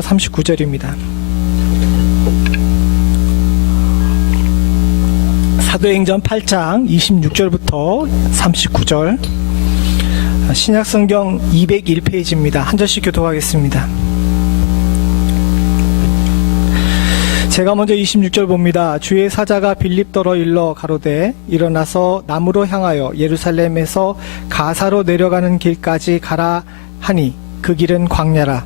39절입니다. 사도행전 8장 26절부터 39절, 신약성경 201페이지입니다. 한 절씩 교독하겠습니다. 제가 먼저 26절 봅니다. 주의 사자가 빌립더러 일러 가로되 일어나서 남으로 향하여 예루살렘에서 가사로 내려가는 길까지 가라 하니 그 길은 광야라.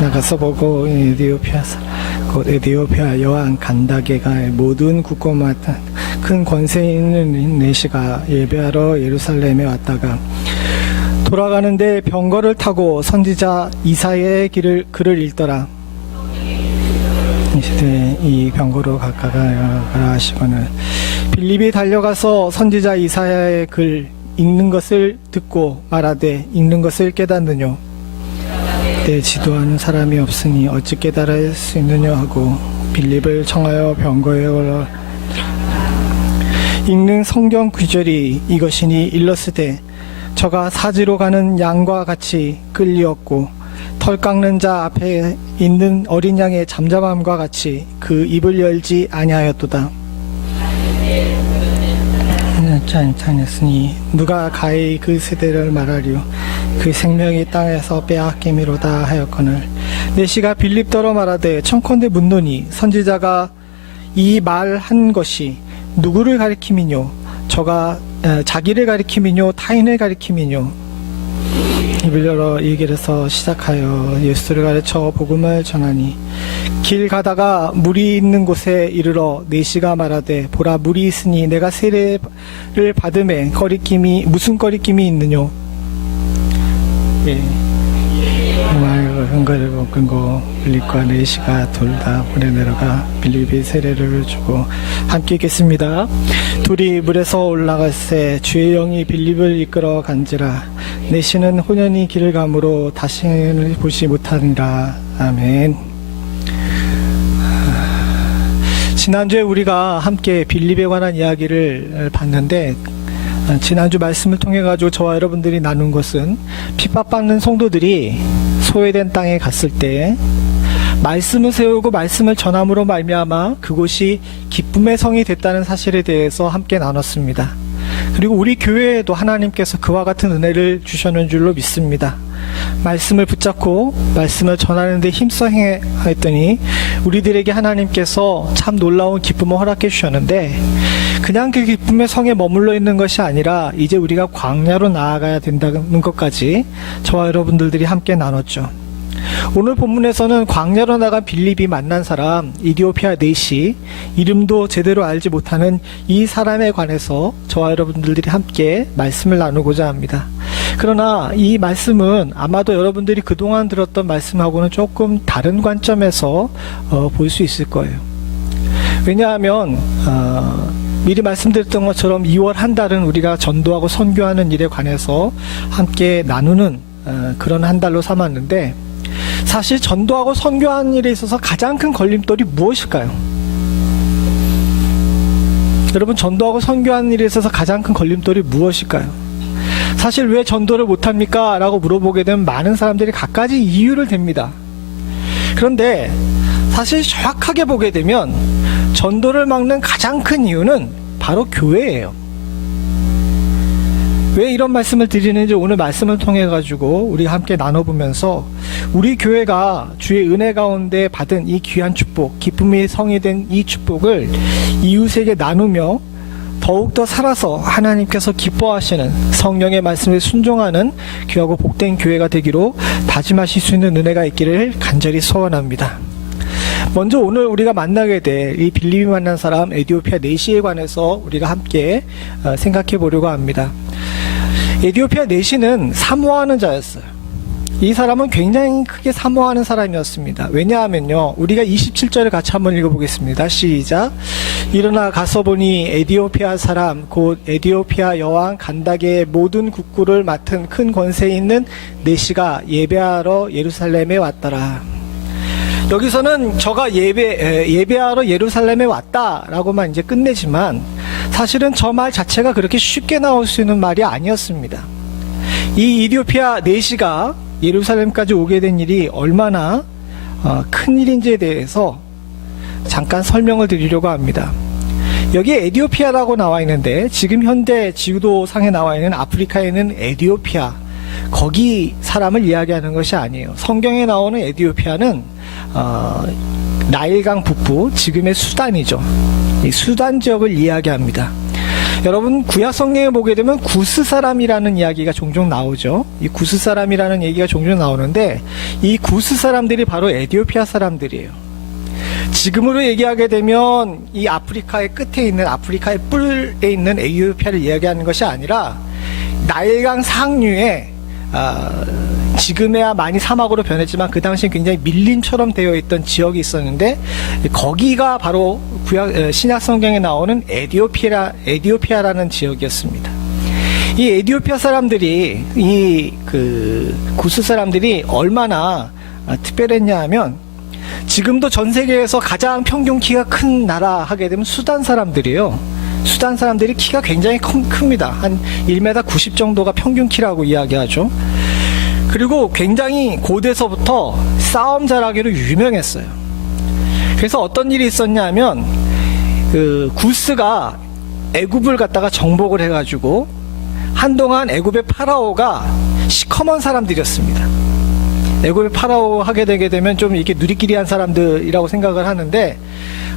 나가서 보고 에디오피아 여왕 간다게가 모든 국고마다 큰 권세 있는 내시가 예배하러 예루살렘에 왔다가 돌아가는데 병거를 타고 선지자 이사야의 글을 읽더라. 이 시대에 이 병거로 가까가 하시거늘 빌립이 달려가서 선지자 이사야의 글 읽는 것을 듣고 말하되 읽는 것을 깨닫느뇨. 내 지도하는 사람이 없으니 어찌 깨달을 수 있느냐 하고 빌립을 청하여 병거에 올라 읽는 성경 구절이 이것이니 일렀으되 저가 사지로 가는 양과 같이 끌리었고 털 깎는 자 앞에 있는 어린 양의 잠잠함과 같이 그 입을 열지 아니하였도다. 찬찬했으니 누가 가히 그 세대를 말하리요. 그 생명이 땅에서 빼앗김이로다 하였거늘 내시가 빌립더러 말하되 청컨대 묻노니 선지자가 이 말한 것이 누구를 가리킴이뇨? 저가 자기를 가리킴이뇨? 타인을 가리킴이뇨? 입을 열어 이 길에서 시작하여 예수를 가르쳐 복음을 전하니 길 가다가 물이 있는 곳에 이르러 내시가 말하되 보라 물이 있으니 내가 세례를 받음에 거리낌이 무슨 거리낌이 있느뇨? 예. 흥거를 끈거 빌립과 내시가 둘 다 물에 내려가 빌립이 세례를 주고 함께 읽겠습니다. 둘이 물에서 올라갈새 주의 영이 빌립을 이끌어 간지라 내시는 혼연히 길을 가므로 다시는 보지 못하니라. 아멘. 지난주에 우리가 함께 빌립에 관한 이야기를 봤는데 지난주 말씀을 통해 가지고 저와 여러분들이 나눈 것은 핍박받는 성도들이 소외된 땅에 갔을 때 말씀을 세우고 말씀을 전함으로 말미암아 그곳이 기쁨의 성이 됐다는 사실에 대해서 함께 나눴습니다. 그리고 우리 교회에도 하나님께서 그와 같은 은혜를 주셨는 줄로 믿습니다. 말씀을 붙잡고 말씀을 전하는 데 힘써 행했더니 우리들에게 하나님께서 참 놀라운 기쁨을 허락해 주셨는데 그냥 그 기쁨의 성에 머물러 있는 것이 아니라 이제 우리가 광야로 나아가야 된다는 것까지 저와 여러분들이 함께 나눴죠. 오늘 본문에서는 광야로 나간 빌립이 만난 사람 이디오피아 내시, 이름도 제대로 알지 못하는 이 사람에 관해서 저와 여러분들이 함께 말씀을 나누고자 합니다. 그러나 이 말씀은 아마도 여러분들이 그동안 들었던 말씀하고는 조금 다른 관점에서 볼 수 있을 거예요. 왜냐하면 미리 말씀드렸던 것처럼 2월 한 달은 우리가 전도하고 선교하는 일에 관해서 함께 나누는 그런 한 달로 삼았는데 사실 전도하고 선교하는 일에 있어서 가장 큰 걸림돌이 무엇일까요? 여러분, 전도하고 선교하는 일에 있어서 가장 큰 걸림돌이 무엇일까요? 사실 왜 전도를 못합니까? 라고 물어보게 되면 많은 사람들이 갖가지 이유를 댑니다. 그런데 사실 정확하게 보게 되면 전도를 막는 가장 큰 이유는 바로 교회예요. 왜 이런 말씀을 드리는지 오늘 말씀을 통해 가지고 우리 함께 나눠보면서 우리 교회가 주의 은혜 가운데 받은 이 귀한 축복, 기쁨의 성이 된 이 축복을 이웃에게 나누며 더욱더 살아서 하나님께서 기뻐하시는 성령의 말씀에 순종하는 귀하고 복된 교회가 되기로 다짐하실 수 있는 은혜가 있기를 간절히 소원합니다. 먼저 오늘 우리가 만나게 될 이 빌립이 만난 사람 에디오피아 내시에 관해서 우리가 함께 생각해 보려고 합니다. 에디오피아 내시는 사모하는 자였어요. 이 사람은 굉장히 크게 사모하는 사람이었습니다. 왜냐하면요, 우리가 27절을 같이 한번 읽어보겠습니다. 시작. 일어나 가서 보니 에디오피아 사람 곧 에디오피아 여왕 간다게의 모든 국구를 맡은 큰 권세 있는 내시가 예배하러 예루살렘에 왔더라. 여기서는 저가 예배하러 예루살렘에 왔다라고만 이제 끝내지만 사실은 저 말 자체가 그렇게 쉽게 나올 수 있는 말이 아니었습니다. 이 이디오피아 내시가 예루살렘까지 오게 된 일이 얼마나 큰일인지에 대해서 잠깐 설명을 드리려고 합니다. 여기에 에디오피아라고 나와 있는데 지금 현재 지도상에 나와 있는 아프리카에는 에디오피아 거기 사람을 이야기하는 것이 아니에요. 성경에 나오는 에디오피아는 나일강 북부 지금의 수단이죠. 이 수단 지역을 이야기합니다. 여러분 구약 성경에 보게 되면 구스 사람이라는 이야기가 종종 나오죠. 이 구스 사람이라는 얘기가 종종 나오는데 이 구스 사람들이 바로 에디오피아 사람들이에요. 지금으로 얘기하게 되면 이 아프리카의 끝에 있는 아프리카의 뿔에 있는 에디오피아를 이야기하는 것이 아니라 나일강 상류에 지금에야 많이 사막으로 변했지만 그 당시에 굉장히 밀림처럼 되어 있던 지역이 있었는데 거기가 바로 신약 성경에 나오는 에디오피아라는 지역이었습니다. 이 에디오피아 사람들이 구스 사람들이 얼마나 특별했냐 하면 지금도 전 세계에서 가장 평균 키가 큰 나라 하게 되면 수단 사람들이에요. 수단 사람들이 키가 굉장히 큽니다. 한 1m 90 정도가 평균 키라고 이야기하죠. 그리고 굉장히 고대서부터 싸움 잘하기로 유명했어요. 그래서 어떤 일이 있었냐면 구스가 애굽을 갖다가 정복을 해가지고 한동안 애굽의 파라오가 시커먼 사람들이었습니다. 애굽의 파라오 하게 되게 되면 좀 이렇게 누리끼리한 사람들이라고 생각을 하는데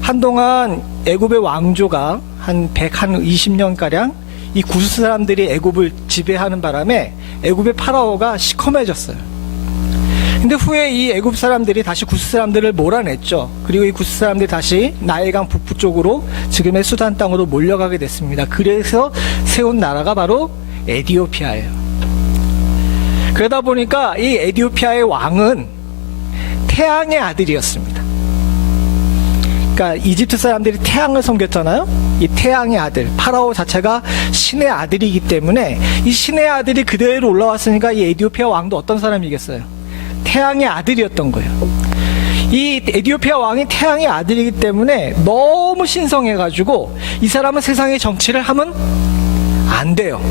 한동안 애굽의 왕조가 한 120년가량 이 구스 사람들이 애굽을 지배하는 바람에 애굽의 파라오가 시커매졌어요. 근데 후에 이 애굽 사람들이 다시 구스 사람들을 몰아냈죠. 그리고 이 구스 사람들이 다시 나일강 북부 쪽으로 지금의 수단 땅으로 몰려가게 됐습니다. 그래서 세운 나라가 바로 에디오피아예요. 그러다 보니까 이 에디오피아의 왕은 태양의 아들이었습니다. 그러니까 이집트 사람들이 태양을 섬겼잖아요. 이 태양의 아들, 파라오 자체가 신의 아들이기 때문에 이 신의 아들이 그대로 올라왔으니까 이 에디오피아 왕도 어떤 사람이겠어요? 태양의 아들이었던 거예요. 이 에디오피아 왕이 태양의 아들이기 때문에 너무 신성해가지고 이 사람은 세상의 정치를 하면 안 돼요.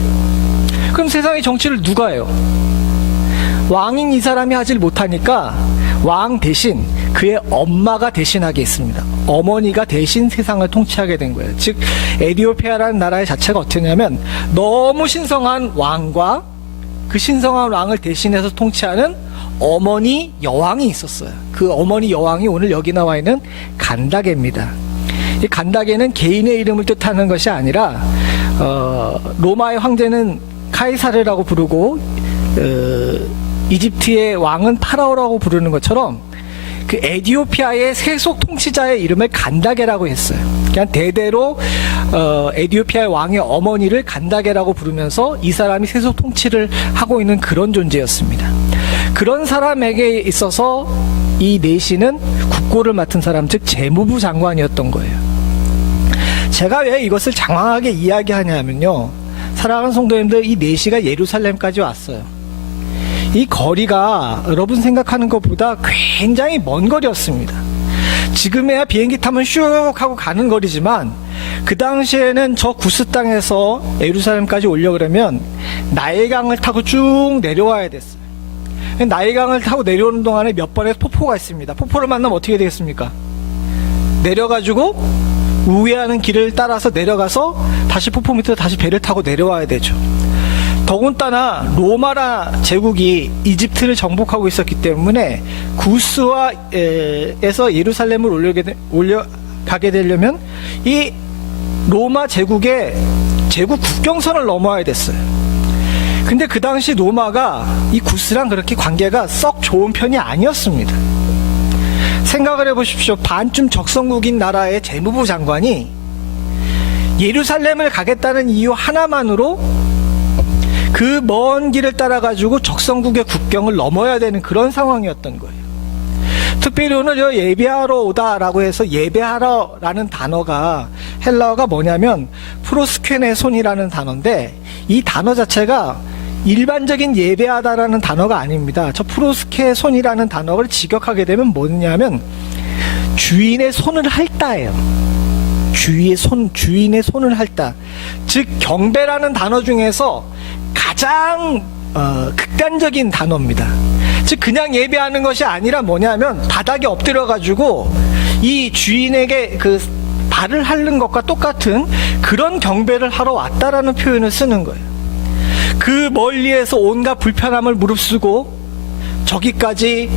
그럼 세상의 정치를 누가 해요? 왕인 이 사람이 하질 못하니까 왕 대신 그의 엄마가 대신하게 했습니다. 어머니가 대신 세상을 통치하게 된 거예요. 즉 에디오피아라는 나라의 자체가 어떠냐면 너무 신성한 왕과 그 신성한 왕을 대신해서 통치하는 어머니 여왕이 있었어요. 그 어머니 여왕이 오늘 여기 나와 있는 간다게입니다. 이 간다게는 개인의 이름을 뜻하는 것이 아니라 로마의 황제는 카이사르라고 부르고 이집트의 왕은 파라오라고 부르는 것처럼 그 에디오피아의 세속 통치자의 이름을 간다게라고 했어요. 그냥 대대로 에디오피아의 왕의 어머니를 간다게라고 부르면서 이 사람이 세속 통치를 하고 있는 그런 존재였습니다. 그런 사람에게 있어서 이 내시는 국고를 맡은 사람, 즉 재무부 장관이었던 거예요. 제가 왜 이것을 장황하게 이야기하냐면요, 사랑하는 성도님들, 이 내시가 예루살렘까지 왔어요. 이 거리가 여러분 생각하는 것보다 굉장히 먼 거리였습니다. 지금에야 비행기 타면 슉 하고 가는 거리지만 그 당시에는 저 구스 땅에서 예루살렘까지 오려고 그러면 나일강을 타고 쭉 내려와야 됐어요. 나일강을 타고 내려오는 동안에 몇 번의 폭포가 있습니다. 폭포를 만나면 어떻게 되겠습니까? 내려가지고 우회하는 길을 따라서 내려가서 다시 폭포 밑으로 다시 배를 타고 내려와야 되죠. 더군다나 로마라 제국이 이집트를 정복하고 있었기 때문에 구스와 에서 예루살렘을 올려가게 되려면 이 로마 제국의 제국 국경선을 넘어야 됐어요. 근데 그 당시 로마가 이 구스랑 그렇게 관계가 썩 좋은 편이 아니었습니다. 생각을 해보십시오. 반쯤 적성국인 나라의 재무부 장관이 예루살렘을 가겠다는 이유 하나만으로 그 먼 길을 따라가지고 적성국의 국경을 넘어야 되는 그런 상황이었던 거예요. 특별히 오늘 예배하러 오다라고 해서 예배하러라는 단어가 헬라어가 뭐냐면 프로스케네손이라는 단어인데 이 단어 자체가 일반적인 예배하다라는 단어가 아닙니다. 저 프로스케손이라는 단어를 직역하게 되면 뭐냐면 주인의 손을 핥다예요. 주인의 손을 핥다. 즉 경배라는 단어 중에서 가장 극단적인 단어입니다. 즉 그냥 예배하는 것이 아니라 뭐냐면 바닥에 엎드려가지고 이 주인에게 그 발을 핥는 것과 똑같은 그런 경배를 하러 왔다라는 표현을 쓰는 거예요. 그 멀리에서 온갖 불편함을 무릅쓰고 저기까지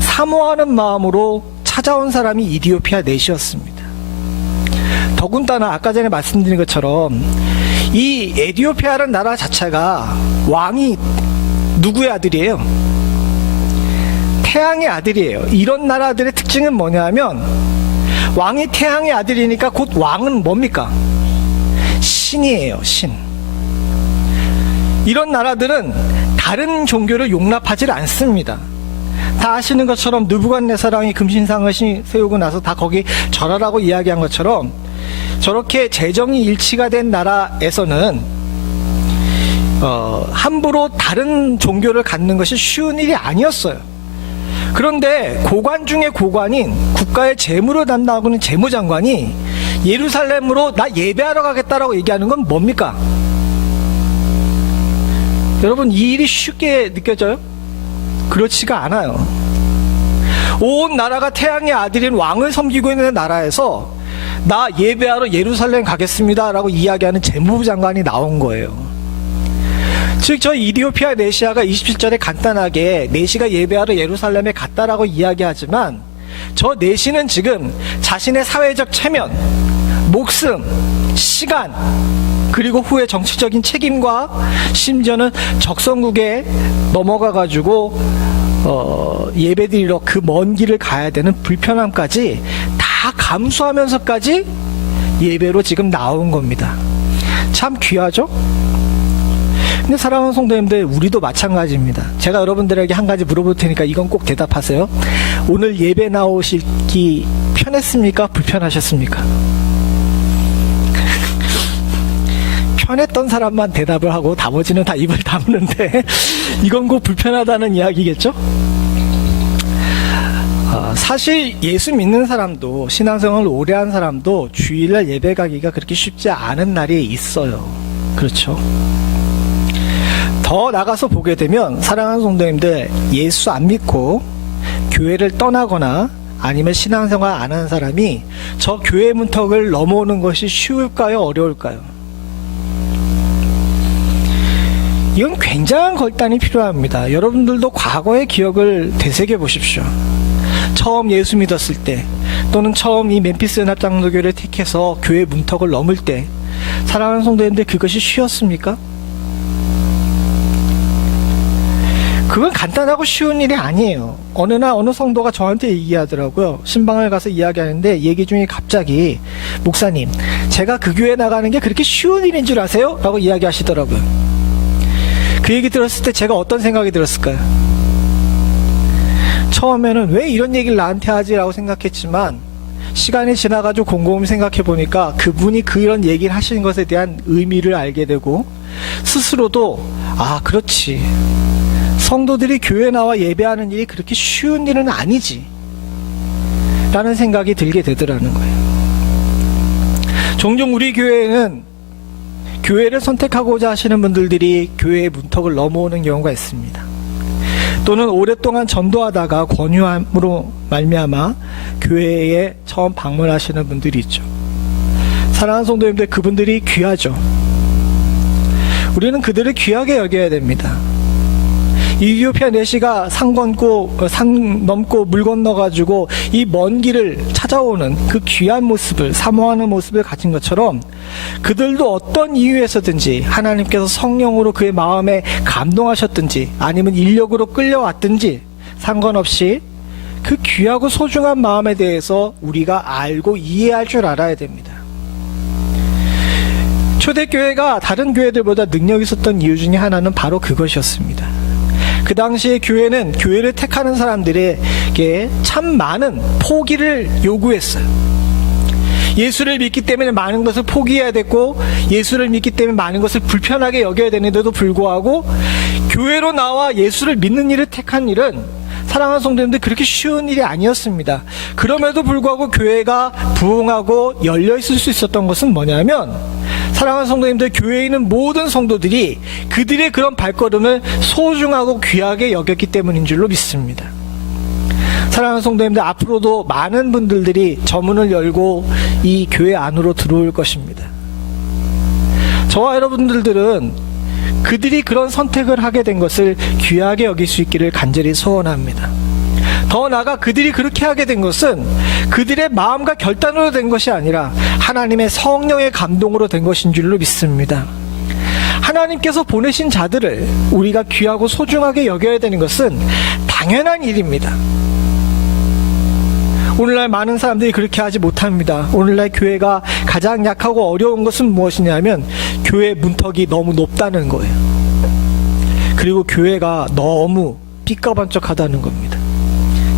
사모하는 마음으로 찾아온 사람이 이디오피아 넷이었습니다. 더군다나 아까 전에 말씀드린 것처럼 이 에티오피아라는 나라 자체가 왕이 누구의 아들이에요? 태양의 아들이에요. 이런 나라들의 특징은 뭐냐면 왕이 태양의 아들이니까 곧 왕은 뭡니까? 신이에요. 신. 이런 나라들은 다른 종교를 용납하지 않습니다. 다 아시는 것처럼 느부갓네살왕이 금신상을 세우고 나서 다 거기 절하라고 이야기한 것처럼 저렇게 재정이 일치가 된 나라에서는 함부로 다른 종교를 갖는 것이 쉬운 일이 아니었어요. 그런데 고관 중에 고관인 국가의 재무를 담당하고 있는 재무장관이 예루살렘으로 나 예배하러 가겠다라고 얘기하는 건 뭡니까? 여러분, 이 일이 쉽게 느껴져요? 그렇지가 않아요. 온 나라가 태양의 아들인 왕을 섬기고 있는 나라에서 나 예배하러 예루살렘 가겠습니다 라고 이야기하는 재무부 장관이 나온 거예요. 즉 저 이디오피아 네시아가 27절에 간단하게 네시가 예배하러 예루살렘에 갔다라고 이야기하지만 저 네시는 지금 자신의 사회적 체면, 목숨, 시간, 그리고 후에 정치적인 책임과 심지어는 적성국에 넘어가가지고 예배드리러 그 먼 길을 가야 되는 불편함까지 다 감수하면서까지 예배로 지금 나온 겁니다. 참 귀하죠? 근데 사랑하는 성도님들, 우리도 마찬가지입니다. 제가 여러분들에게 한 가지 물어볼 테니까 이건 꼭 대답하세요. 오늘 예배 나오시기 편했습니까? 불편하셨습니까? 편했던 사람만 대답을 하고 나머지는 다 입을 다무는데 이건 꼭 불편하다는 이야기겠죠? 사실 예수 믿는 사람도, 신앙생활을 오래 한 사람도 주일날 예배 가기가 그렇게 쉽지 않은 날이 있어요. 그렇죠? 더 나가서 보게 되면 사랑하는 성도님들, 예수 안 믿고 교회를 떠나거나 아니면 신앙생활 안 하는 사람이 저 교회 문턱을 넘어오는 것이 쉬울까요? 어려울까요? 이건 굉장한 결단이 필요합니다. 여러분들도 과거의 기억을 되새겨 보십시오. 처음 예수 믿었을 때, 또는 처음 이 멤피스 연합장로교를 택해서 교회 문턱을 넘을 때, 사랑하는 성도님들, 그것이 쉬웠습니까? 그건 간단하고 쉬운 일이 아니에요. 어느 날 어느 성도가 저한테 얘기하더라고요. 신방을 가서 이야기하는데 얘기 중에 갑자기 목사님, 제가 그 교회 나가는 게 그렇게 쉬운 일인 줄 아세요? 라고 이야기하시더라고요. 그 얘기 들었을 때 제가 어떤 생각이 들었을까요? 처음에는 왜 이런 얘기를 나한테 하지? 라고 생각했지만 시간이 지나가지고 곰곰이 생각해 보니까 그분이 그런 얘기를 하시는 것에 대한 의미를 알게 되고 스스로도 아, 그렇지, 성도들이 교회 나와 예배하는 일이 그렇게 쉬운 일은 아니지 라는 생각이 들게 되더라는 거예요. 종종 우리 교회에는 교회를 선택하고자 하시는 분들이 교회의 문턱을 넘어오는 경우가 있습니다. 또는 오랫동안 전도하다가 권유함으로 말미암아 교회에 처음 방문하시는 분들이 있죠. 사랑하는 성도님들, 그분들이 귀하죠. 우리는 그들을 귀하게 여겨야 됩니다. 이디오피아 네시가 산 넘고 물 건너가지고 이 먼 길을 찾아오는 그 귀한 모습을, 사모하는 모습을 가진 것처럼 그들도 어떤 이유에서든지 하나님께서 성령으로 그의 마음에 감동하셨든지 아니면 인력으로 끌려왔든지 상관없이 그 귀하고 소중한 마음에 대해서 우리가 알고 이해할 줄 알아야 됩니다. 초대교회가 다른 교회들보다 능력이 있었던 이유 중에 하나는 바로 그것이었습니다. 그 당시에 교회는 교회를 택하는 사람들에게 참 많은 포기를 요구했어요. 예수를 믿기 때문에 많은 것을 포기해야 됐고, 예수를 믿기 때문에 많은 것을 불편하게 여겨야 되는데도 불구하고 교회로 나와 예수를 믿는 일을 택한 일은, 사랑하는 성도님들, 그렇게 쉬운 일이 아니었습니다. 그럼에도 불구하고 교회가 부흥하고 열려있을 수 있었던 것은 뭐냐면, 사랑하는 성도님들, 교회에 있는 모든 성도들이 그들의 그런 발걸음을 소중하고 귀하게 여겼기 때문인 줄로 믿습니다. 사랑하는 성도님들, 앞으로도 많은 분들이 저 문을 열고 이 교회 안으로 들어올 것입니다. 저와 여러분들은 그들이 그런 선택을 하게 된 것을 귀하게 여길 수 있기를 간절히 소원합니다. 더 나아가 그들이 그렇게 하게 된 것은 그들의 마음과 결단으로 된 것이 아니라 하나님의 성령의 감동으로 된 것인 줄로 믿습니다. 하나님께서 보내신 자들을 우리가 귀하고 소중하게 여겨야 되는 것은 당연한 일입니다. 오늘날 많은 사람들이 그렇게 하지 못합니다. 오늘날 교회가 가장 약하고 어려운 것은 무엇이냐면 교회 문턱이 너무 높다는 거예요. 그리고 교회가 너무 삐까번쩍하다는 겁니다.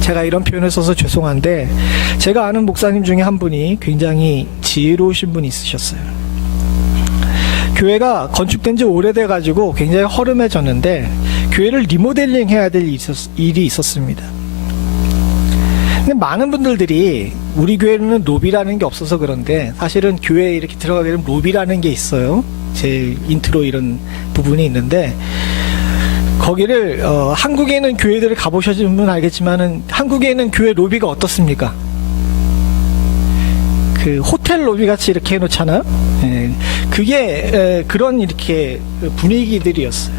제가 이런 표현을 써서 죄송한데, 제가 아는 목사님 중에 한 분이 굉장히 지혜로우신 분이 있으셨어요. 교회가 건축된 지 오래돼 가지고 굉장히 허름해졌는데 교회를 리모델링 해야 될 일이 있었습니다. 근데 많은 분들이 우리 교회는 로비라는 게 없어서 그런데, 사실은 교회에 이렇게 들어가게 되면 로비라는 게 있어요. 제 인트로 이런 부분이 있는데, 거기를 한국에 있는 교회들을 가보셨으면 알겠지만은 한국에 있는 교회 로비가 어떻습니까? 그 호텔 로비 같이 이렇게 해놓잖아요. 예, 그게 그런 이렇게 분위기들이었어요.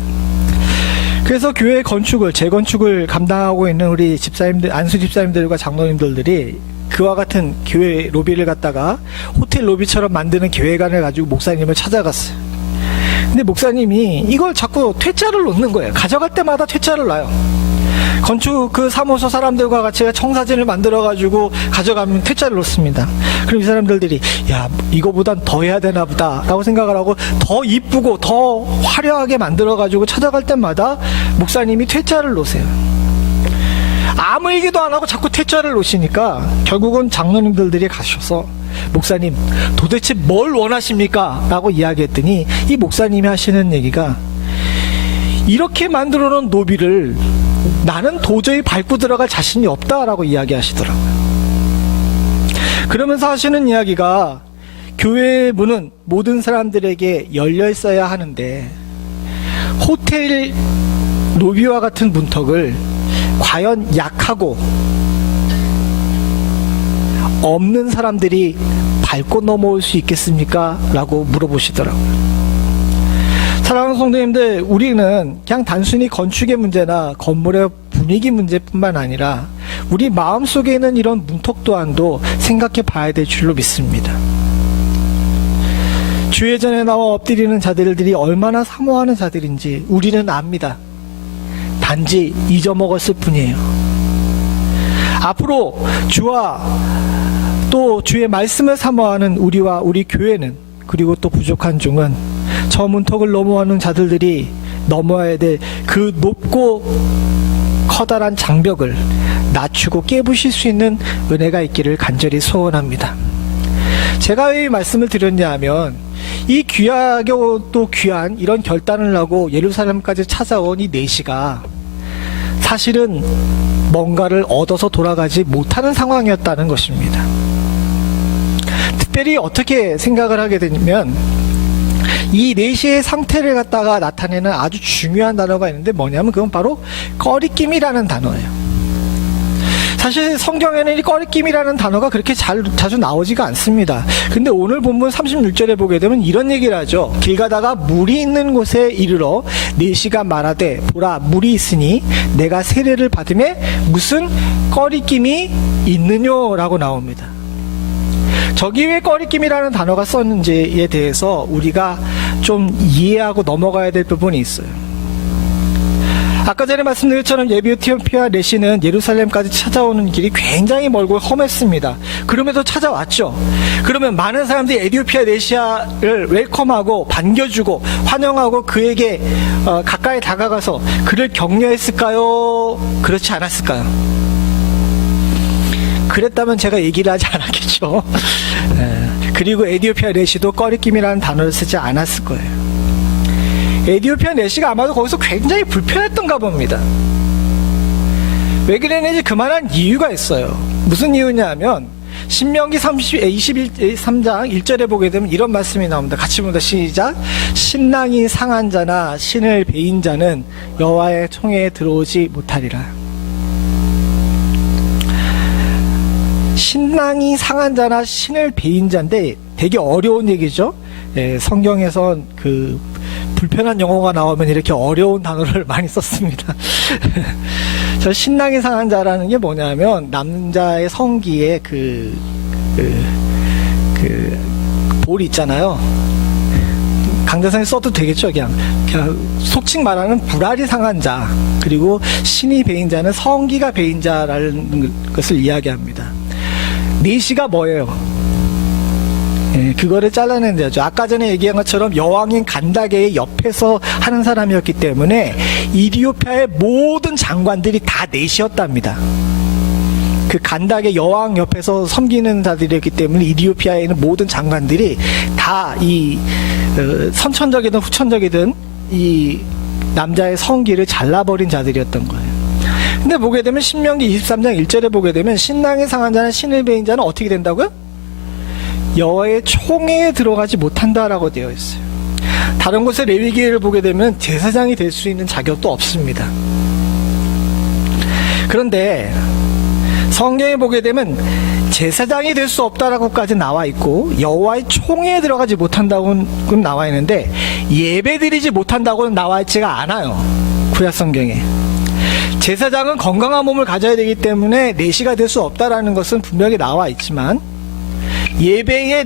그래서 교회 건축을, 재건축을 감당하고 있는 우리 집사님들, 안수 집사님들과 장로님들이 그와 같은 교회 로비를 갖다가 호텔 로비처럼 만드는 계획안을 가지고 목사님을 찾아갔어요. 근데 목사님이 이걸 자꾸 퇴짜를 놓는 거예요. 가져갈 때마다 퇴짜를 놔요. 건축 그 사무소 사람들과 같이 청사진을 만들어가지고 가져가면 퇴짜를 놓습니다. 그럼 이 사람들이 야, 이거보단 더 해야 되나 보다 라고 생각을 하고 더 이쁘고 더 화려하게 만들어가지고 찾아갈 때마다 목사님이 퇴짜를 놓으세요. 아무 얘기도 안 하고 자꾸 퇴짜를 놓으시니까 결국은 장로님들이 가셔서 목사님 도대체 뭘 원하십니까? 라고 이야기했더니 이 목사님이 하시는 얘기가, 이렇게 만들어 놓은 노비를 나는 도저히 밟고 들어갈 자신이 없다라고 이야기하시더라고요. 그러면서 하시는 이야기가, 교회의 문은 모든 사람들에게 열려 있어야 하는데 호텔 로비와 같은 문턱을 과연 약하고 없는 사람들이 밟고 넘어올 수 있겠습니까? 라고 물어보시더라고요. 사랑하는 성도님들, 우리는 그냥 단순히 건축의 문제나 건물의 분위기 문제뿐만 아니라 우리 마음속에 있는 이런 문턱 또한도 생각해 봐야 될 줄로 믿습니다. 주의 전에 나와 엎드리는 자들이 얼마나 사모하는 자들인지 우리는 압니다. 단지 잊어먹었을 뿐이에요. 앞으로 주와 또 주의 말씀을 사모하는 우리와 우리 교회는, 그리고 또 부족한 종은 저 문턱을 넘어가는 자들이 넘어야 될 그 높고 커다란 장벽을 낮추고 깨부실 수 있는 은혜가 있기를 간절히 소원합니다. 제가 왜 이 말씀을 드렸냐 하면, 이 귀하고 또 귀한 이런 결단을 하고 예루살렘까지 찾아온 이 4시가 사실은 뭔가를 얻어서 돌아가지 못하는 상황이었다는 것입니다. 특별히 어떻게 생각을 하게 되냐면, 이 4시의 상태를 갖다가 나타내는 아주 중요한 단어가 있는데 뭐냐면 그건 바로 꺼리낌이라는 단어예요. 사실 성경에는 이 꺼리낌이라는 단어가 그렇게 자주 나오지가 않습니다. 근데 오늘 본문 36절에 보게 되면 이런 얘기를 하죠. 길 가다가 물이 있는 곳에 이르러 4시가 말하되 보라 물이 있으니 내가 세례를 받음에 무슨 꺼리낌이 있느냐라고 나옵니다. 저기 왜 꺼리낌이라는 단어가 썼는지에 대해서 우리가 좀 이해하고 넘어가야 될 부분이 있어요. 아까 전에 말씀드린 것처럼 에티오피아 내시는 예루살렘까지 찾아오는 길이 굉장히 멀고 험했습니다. 그럼에도 찾아왔죠. 그러면 많은 사람들이 에티오피아 내시아를 웰컴하고 반겨주고 환영하고 그에게 가까이 다가가서 그를 격려했을까요? 그렇지 않았을까요? 그랬다면 제가 얘기를 하지 않았겠죠. 그리고 에티오피아 내시도 꺼리낌이라는 단어를 쓰지 않았을 거예요. 에티오피아 내시가 아마도 거기서 굉장히 불편했던가 봅니다. 왜 그랬는지 그만한 이유가 있어요. 무슨 이유냐 하면 신명기 23장 1절에 보게 되면 이런 말씀이 나옵니다. 같이 봅니다. 시작. 신랑이 상한 자나 신을 베인 자는 여호와의 총회에 들어오지 못하리라. 신랑이 상한 자나 신을 베인 자인데 되게 어려운 얘기죠. 성경에서 그 불편한 용어가 나오면 이렇게 어려운 단어를 많이 썼습니다. 저 신랑이 상한 자라는 게 뭐냐면 남자의 성기에 볼 있잖아요. 강대상에 써도 되겠죠. 그냥 속칭 말하는 불알이 상한 자, 그리고 신이 베인 자는 성기가 베인 자라는 것을 이야기합니다. 내시가 뭐예요? 그거를 잘라낸 자죠. 아까 전에 얘기한 것처럼 여왕인 간다게의 옆에서 하는 사람이었기 때문에 이디오피아의 모든 장관들이 다 내시였답니다. 그 간다게 여왕 옆에서 섬기는 자들이었기 때문에 이디오피아에 있는 모든 장관들이 다 이 선천적이든 후천적이든 이 남자의 성기를 잘라버린 자들이었던 거예요. 근데 보게 되면 신명기 23장 1절에 보게 되면 신랑이 상한 자는 신을 베인 자는 어떻게 된다고요? 여호와의 총회에 들어가지 못한다라고 되어 있어요. 다른 곳의 레위기를 보게 되면 제사장이 될 수 있는 자격도 없습니다. 그런데 성경에 보게 되면 제사장이 될 수 없다라고까지 나와 있고 여호와의 총회에 들어가지 못한다고는 나와 있는데 예배드리지 못한다고는 나와 있지가 않아요. 구약 성경에. 제사장은 건강한 몸을 가져야 되기 때문에 내시가 될 수 없다라는 것은 분명히 나와 있지만 예배에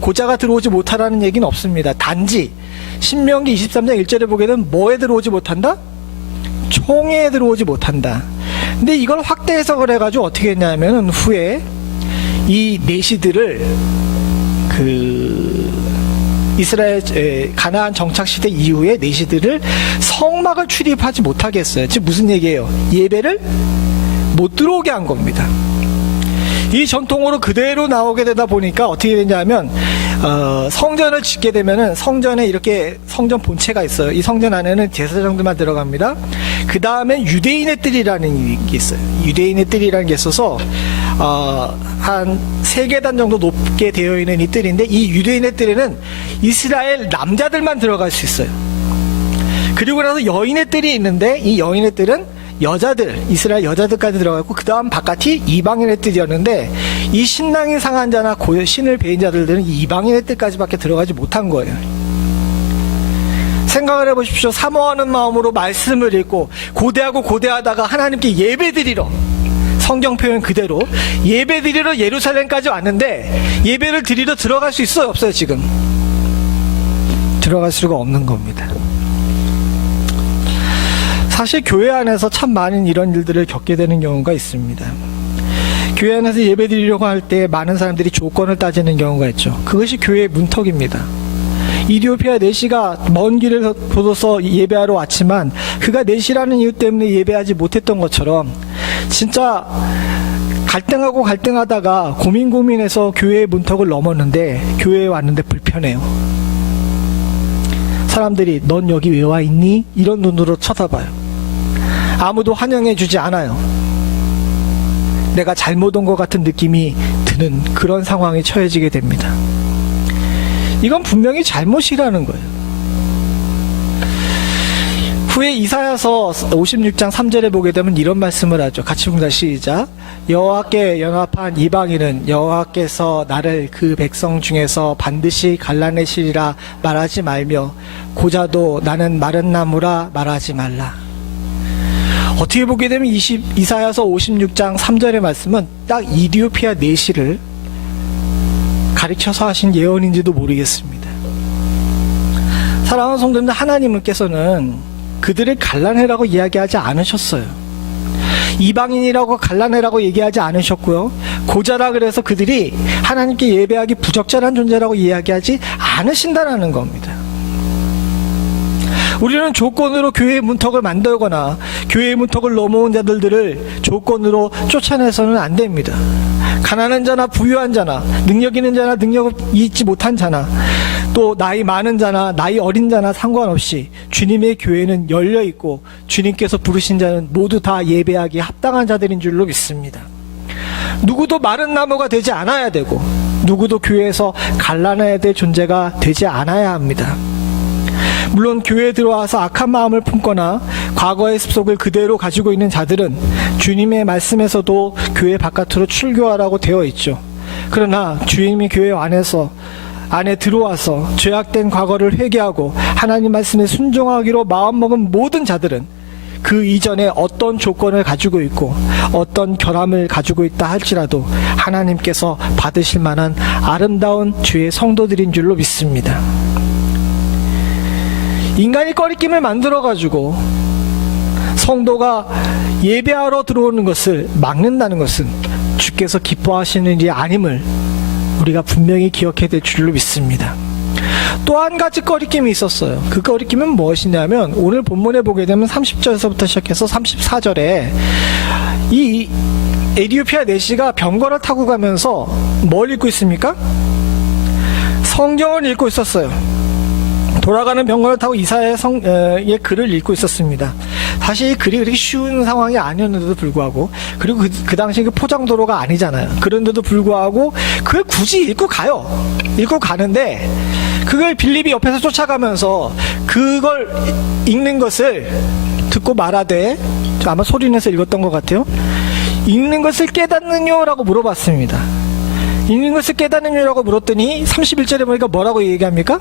고자가 들어오지 못하라는 얘기는 없습니다. 단지 신명기 23장 1절에 보게 되면 뭐에 들어오지 못한다? 총회에 들어오지 못한다. 근데 이걸 확대 해석을 해가지고 어떻게 했냐면 후에 이 내시들을 이스라엘 가나안 정착 시대 이후에 내시들을 성막을 출입하지 못하게 했어요. 즉 무슨 얘기예요? 예배를 못 들어오게 한 겁니다. 이 전통으로 그대로 나오게 되다 보니까 어떻게 되냐면 성전을 짓게 되면은 성전에 이렇게 성전 본체가 있어요. 이 성전 안에는 제사장들만 들어갑니다. 그 다음에 유대인의 뜰이라는 게 있어요. 유대인의 뜰이라는 게 있어서 한 3계단 정도 높게 되어 있는 이 뜰인데 이 유대인의 뜰에는 이스라엘 남자들만 들어갈 수 있어요. 그리고 나서 여인의 뜰이 있는데 이 여인의 뜰은 여자들, 이스라엘 여자들까지 들어갔고 그 다음 바깥이 이방인의 뜰이었는데 이 신랑이 상한 자나 신을 베인 자들은 이방인의 뜰까지밖에 들어가지 못한 거예요. 생각을 해보십시오. 사모하는 마음으로 말씀을 읽고 고대하다가 하나님께 예배드리러, 성경 표현 그대로 예배드리러 예루살렘까지 왔는데 예배를 드리러 들어갈 수 있어요? 없어요? 지금 들어갈 수가 없는 겁니다. 사실 교회 안에서 참 많은 이런 일들을 겪게 되는 경우가 있습니다. 교회 안에서 예배 드리려고 할 때 많은 사람들이 조건을 따지는 경우가 있죠. 그것이 교회의 문턱입니다. 이디오피아 내시가 먼 길을 도서 예배하러 왔지만 그가 내시라는 이유 때문에 예배하지 못했던 것처럼 진짜 갈등하다가 고민해서 교회의 문턱을 넘었는데 교회에 왔는데 불편해요. 사람들이 넌 여기 왜 와 있니? 이런 눈으로 쳐다봐요. 아무도 환영해 주지 않아요. 내가 잘못 온 것 같은 느낌이 드는 그런 상황에 처해지게 됩니다. 이건 분명히 잘못이라는 거예요. 후에 이사야서 56장 3절에 보게 되면 이런 말씀을 하죠. 같이 봅니다. 시작. 여호와께 연합한 이방인은 여호와께서 나를 그 백성 중에서 반드시 갈라내시리라 말하지 말며 고자도 나는 마른 나무라 말하지 말라. 어떻게 보게 되면 이사야서 56장 3절의 말씀은 딱 이디오피아 내시를 가르쳐서 하신 예언인지도 모르겠습니다. 사랑하는 성도님들, 하나님께서는 그들을 갈라내라고 이야기하지 않으셨어요. 이방인이라고 갈라내라고 얘기하지 않으셨고요. 고자라 그래서 그들이 하나님께 예배하기 부적절한 존재라고 이야기하지 않으신다라는 겁니다. 우리는 조건으로 교회의 문턱을 만들거나 교회의 문턱을 넘어온 자들을 조건으로 쫓아내서는 안 됩니다. 가난한 자나 부유한 자나 능력 있는 자나 능력 있지 못한 자나 또 나이 많은 자나 나이 어린 자나 상관없이 주님의 교회는 열려있고 주님께서 부르신 자는 모두 다 예배하기에 합당한 자들인 줄로 믿습니다. 누구도 마른 나무가 되지 않아야 되고 누구도 교회에서 갈라내야 될 존재가 되지 않아야 합니다. 물론 교회에 들어와서 악한 마음을 품거나 과거의 습속을 그대로 가지고 있는 자들은 주님의 말씀에서도 교회 바깥으로 출교하라고 되어 있죠. 그러나 주님이 교회 안에 들어와서 죄악된 과거를 회개하고 하나님 말씀에 순종하기로 마음먹은 모든 자들은 그 이전에 어떤 조건을 가지고 있고 어떤 결함을 가지고 있다 할지라도 하나님께서 받으실 만한 아름다운 주의 성도들인 줄로 믿습니다. 인간이 꺼리낌을 만들어가지고 성도가 예배하러 들어오는 것을 막는다는 것은 주께서 기뻐하시는 일이 아님을 우리가 분명히 기억해야 될 줄로 믿습니다. 또 한 가지 꺼리낌이 있었어요. 그 꺼리낌은 무엇이냐면 오늘 본문에 보게 되면 30절에서부터 시작해서 34절에 이 에디오피아 내시가 병거를 타고 가면서 뭘 읽고 있습니까? 성경을 읽고 있었어요. 돌아가는 병거를 타고 이사야의 글을 읽고 있었습니다. 사실 이 글이 그렇게 쉬운 상황이 아니었는데도 불구하고, 그리고 그 당시 그 포장도로가 아니잖아요. 그런데도 불구하고 그걸 굳이 읽고 가요. 읽고 가는데 그걸 빌립이 옆에서 쫓아가면서 그걸 읽는 것을 듣고 말하되, 아마 소리내서 읽었던 것 같아요. 읽는 것을 깨닫느뇨? 라고 물어봤습니다. 읽는 것을 깨닫느뇨? 라고 물었더니 31절에 보니까 뭐라고 얘기합니까?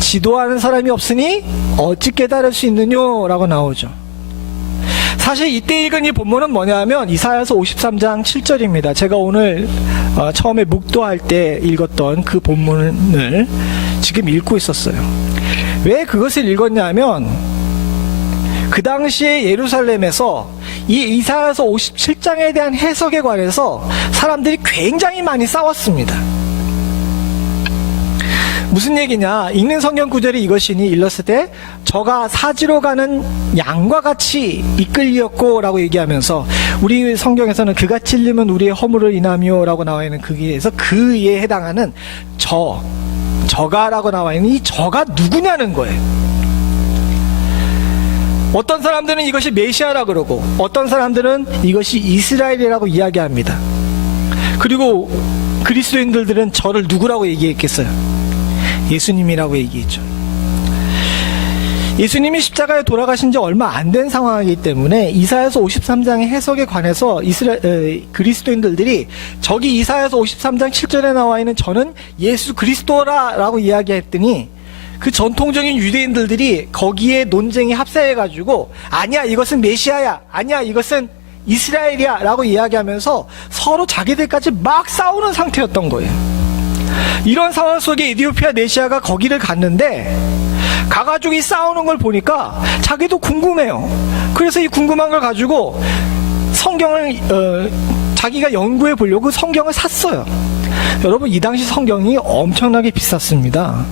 지도하는 사람이 없으니 어찌 깨달을 수 있느뇨? 라고 나오죠. 사실 이때 읽은 이 본문은 뭐냐면 이사야서 53장 7절입니다. 제가 오늘 처음에 묵도할 때 읽었던 그 본문을 지금 읽고 있었어요. 왜 그것을 읽었냐면 그 당시에 예루살렘에서 이 이사야서 57장에 대한 해석에 관해서 사람들이 굉장히 많이 싸웠습니다. 무슨 얘기냐? 읽는 성경 구절이 이것이니 일렀을 때 저가 사지로 가는 양과 같이 이끌리었고 라고 얘기하면서, 우리 성경에서는 그가 찔리면 우리의 허물을 인하며 라고 나와 있는 거기에서 그에 해당하는 저가 라고 나와 있는 이 저가 누구냐는 거예요. 어떤 사람들은 이것이 메시아라 그러고 어떤 사람들은 이것이 이스라엘이라고 이야기합니다. 그리고 그리스도인들은 저를 누구라고 얘기했겠어요? 예수님이라고 얘기했죠. 예수님이 십자가에 돌아가신 지 얼마 안 된 상황이기 때문에 이사야서 53장의 해석에 관해서 그리스도인들이 저기 이사야서 53장 7절에 나와 있는 저는 예수 그리스도라라고 이야기했더니 그 전통적인 유대인들이 거기에 논쟁이 합세해가지고 아니야 이것은 메시아야, 아니야 이것은 이스라엘이야 라고 이야기하면서 서로 자기들까지 막 싸우는 상태였던 거예요. 이런 상황 속에 에디오피아 내시아가 거기를 갔는데 가가지고 이 싸우는 걸 보니까 자기도 궁금해요. 그래서 이 궁금한 걸 가지고 성경을 자기가 연구해 보려고 성경을 샀어요. 여러분 이 당시 성경이 엄청나게 비쌌습니다.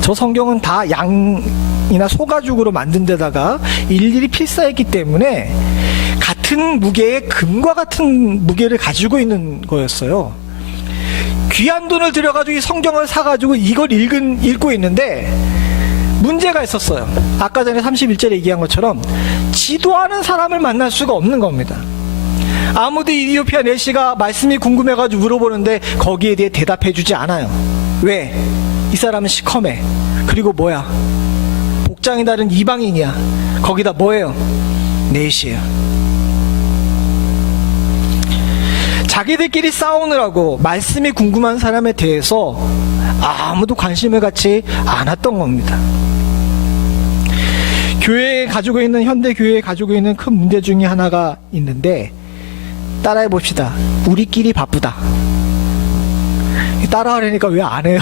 저 성경은 다 양이나 소가죽으로 만든 데다가 일일이 필사했기 때문에 같은 무게의 금과 같은 무게를 가지고 있는 거였어요. 귀한 돈을 들여가지고 이 성경을 사가지고 이걸 읽고 있는데 문제가 있었어요. 아까 전에 31절에 얘기한 것처럼 지도하는 사람을 만날 수가 없는 겁니다. 아무도 에디오피아 내시가 말씀이 궁금해가지고 물어보는데 거기에 대해 대답해주지 않아요. 왜? 이 사람은 시커매. 그리고 뭐야? 복장이 다른 이방인이야. 거기다 뭐예요? 내시예요. 자기들끼리 싸우느라고 말씀이 궁금한 사람에 대해서 아무도 관심을 갖지 않았던 겁니다. 교회에 가지고 있는, 현대 교회에 가지고 있는 큰 문제 중에 하나가 있는데, 따라해 봅시다. 우리끼리 바쁘다. 따라하려니까 왜 안 해요?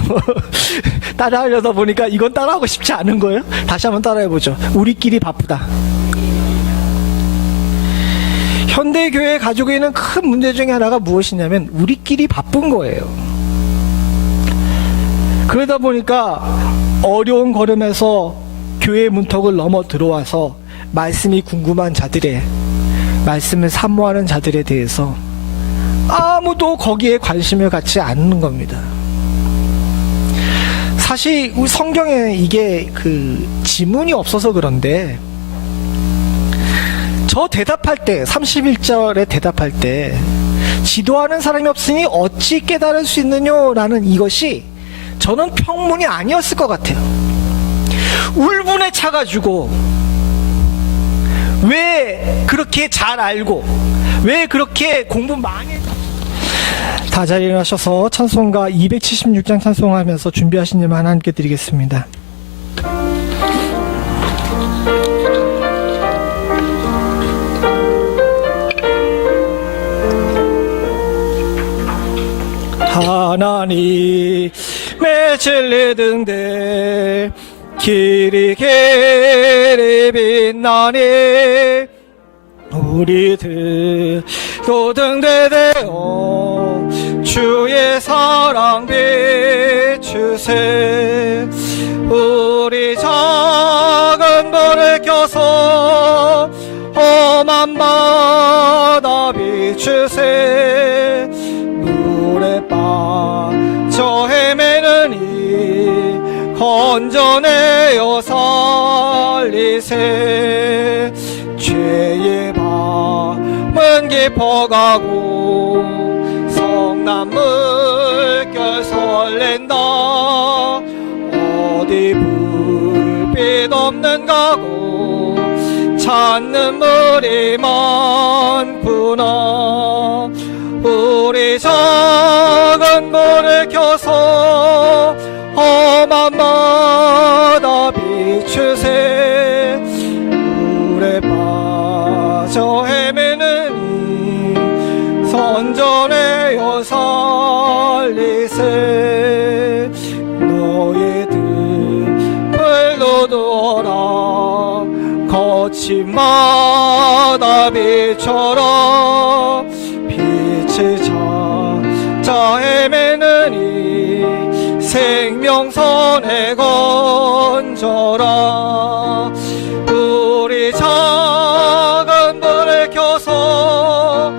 따라하려다 보니까 이건 따라하고 싶지 않은 거예요? 다시 한번 따라해 보죠. 우리끼리 바쁘다. 현대 교회에 가지고 있는 큰 문제 중에 하나가 무엇이냐면 우리끼리 바쁜 거예요. 그러다 보니까 어려운 걸음에서 교회의 문턱을 넘어 들어와서 말씀이 궁금한 자들의, 말씀을 사모하는 자들에 대해서 아무도 거기에 관심을 갖지 않는 겁니다. 사실 성경에 이게 지문이 없어서 그런데 저 대답할 때 31절에 대답할 때 지도하는 사람이 없으니 어찌 깨달을 수 있느냐라는 이것이 저는 평문이 아니었을 것 같아요. 울분에 차가지고 왜 그렇게 잘 알고 왜 그렇게 공부 많이 다 잘 일어나셔서 찬송가 276장 찬송하면서 준비하신 일 하나님께 드리겠습니다. 하나님의 진리 등대 길이 빛나니 우리들 도등대되어 주의 사랑 비추세 우리 작은 불을 켜서 험한 바다 비추세 물에 빠져 헤매느니 건져내어 살리세 죄의 밤은 깊어가고 성난 물결 설렌다 어디 불빛 없는 가고 찾는 물이 많구나 우리 작은 불을 켜서 험한 바다 비추세 물에 빠져 헤매느니 선전하여 살리세 너의 등을 놓두어라 거친 바다 빛처럼 빛을 찾아 헤매느니 생명선에 건져라 우리 작은 불을 켜서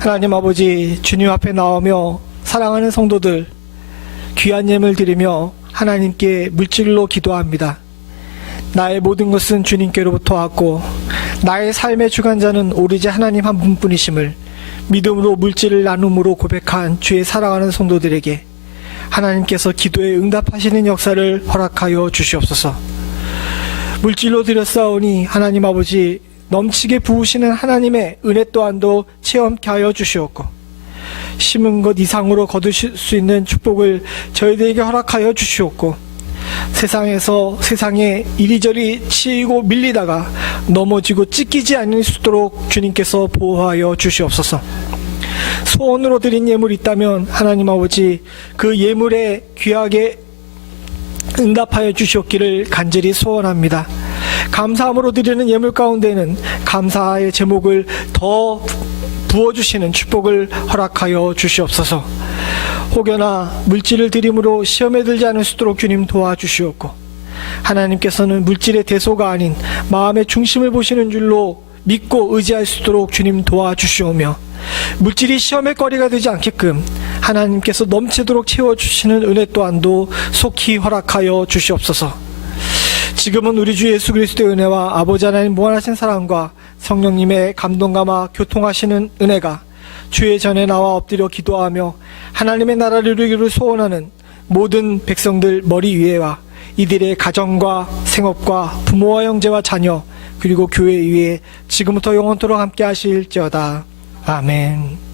하나님 아버지 주님 앞에 나오며 사랑하는 성도들 귀한 예물 드리며 하나님께 물질로 기도합니다. 나의 모든 것은 주님께로부터 왔고 나의 삶의 주관자는 오로지 하나님 한 분뿐이심을 믿음으로 물질을 나눔으로 고백한 주의 사랑하는 성도들에게 하나님께서 기도에 응답하시는 역사를 허락하여 주시옵소서. 물질로 드렸사오니 하나님 아버지 넘치게 부으시는 하나님의 은혜 또한도 체험케 하여 주시옵고 심은 것 이상으로 거두실 수 있는 축복을 저희들에게 허락하여 주시옵고 세상에 이리저리 치이고 밀리다가 넘어지고 찢기지 않을 수 있도록 주님께서 보호하여 주시옵소서. 소원으로 드린 예물이 있다면 하나님 아버지 그 예물에 귀하게 응답하여 주시옵기를 간절히 소원합니다. 감사함으로 드리는 예물 가운데는 감사의 제목을 더 부어주시는 축복을 허락하여 주시옵소서. 혹여나 물질을 드림으로 시험에 들지 않을 수 있도록 주님 도와주시옵고 하나님께서는 물질의 대소가 아닌 마음의 중심을 보시는 줄로 믿고 의지할 수 있도록 주님 도와주시오며 물질이 시험의 거리가 되지 않게끔 하나님께서 넘치도록 채워주시는 은혜 또한도 속히 허락하여 주시옵소서. 지금은 우리 주 예수 그리스도의 은혜와 아버지 하나님 무한하신 사랑과 성령님의 감동감화 교통하시는 은혜가 주의 전에 나와 엎드려 기도하며 하나님의 나라를 이루기를 소원하는 모든 백성들 머리 위에와 이들의 가정과 생업과 부모와 형제와 자녀 그리고 교회 위에 지금부터 영원토록 함께 하실지어다. 아멘.